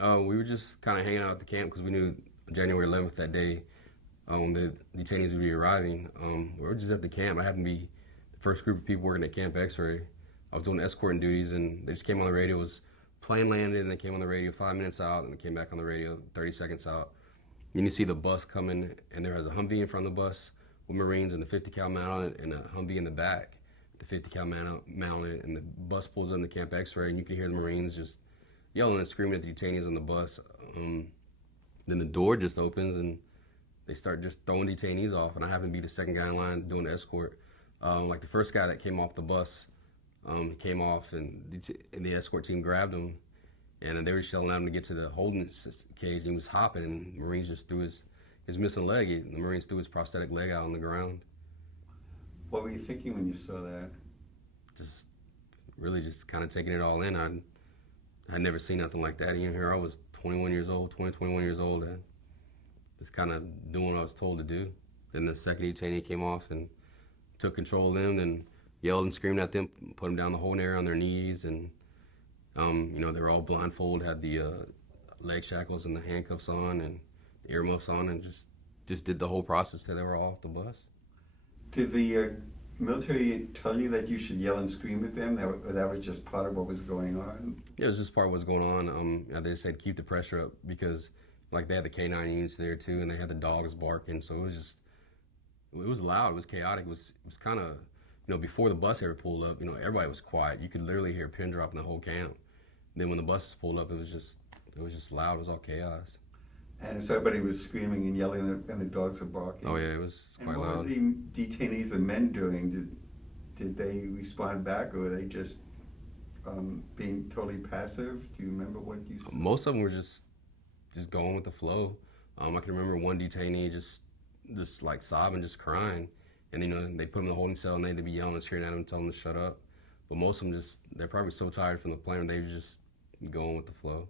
We were just kind of hanging out at the camp because we knew January 11th that day the detainees would be arriving. We were just at the camp. I happened to be the first group of people working at Camp X-Ray. I was doing escorting duties, and they just came on the radio. It was plane landed, and they came on the radio 5 minutes out, and they came back on the radio 30 seconds out. Then you see the bus coming, and there has a Humvee in front of the bus with Marines and the 50 cal mount on it, and a Humvee in the back, the 50 cal mounted, and the bus pulls into Camp X-Ray, and you can hear the Marines just yelling and screaming at the detainees on the bus. Then the door just opens, and they start just throwing detainees off, and I happen to be the second guy in line doing the escort. Like the first guy that came off the bus, he came off, and the escort team grabbed him, and they were just yelling at him to get to the holding cage. He was hopping, and the Marines just threw his missing leg. The Marines threw his prosthetic leg out on the ground. What were you thinking when you saw that? Just really just kind of taking it all in. I'd never seen nothing like that. Even here, I was 21 years old, 21 years old, and just kind of doing what I was told to do. Then the second detainee came off and took control of them, then yelled and screamed at them, put them down the holding area on their knees, and they were all blindfolded, had the leg shackles and the handcuffs on and the earmuffs on, and just did the whole process till they were all off the bus. Did the military tell you that you should yell and scream at them? That was just part of what was going on? Yeah, it was just part of what's going on. They just said keep the pressure up because like they had the K9 units there too, and they had the dogs barking, so it was loud, it was chaotic, it was kind of, before the bus ever pulled up, everybody was quiet. You could literally hear a pin drop in the whole camp. And then when the buses pulled up, it was just loud. It was all chaos. And so everybody was screaming and yelling, and the dogs were barking. Oh yeah, it was quite loud. And what were the detainees, the men, doing? Did they respond back, or were they just being totally passive? Do you remember what you saw? Most of them were just going with the flow. I can remember one detainee just like sobbing, just crying, and they put him in the holding cell, and they'd be yelling and screaming at him, telling him to shut up. But most of them they're probably so tired from the plane, they were just going with the flow.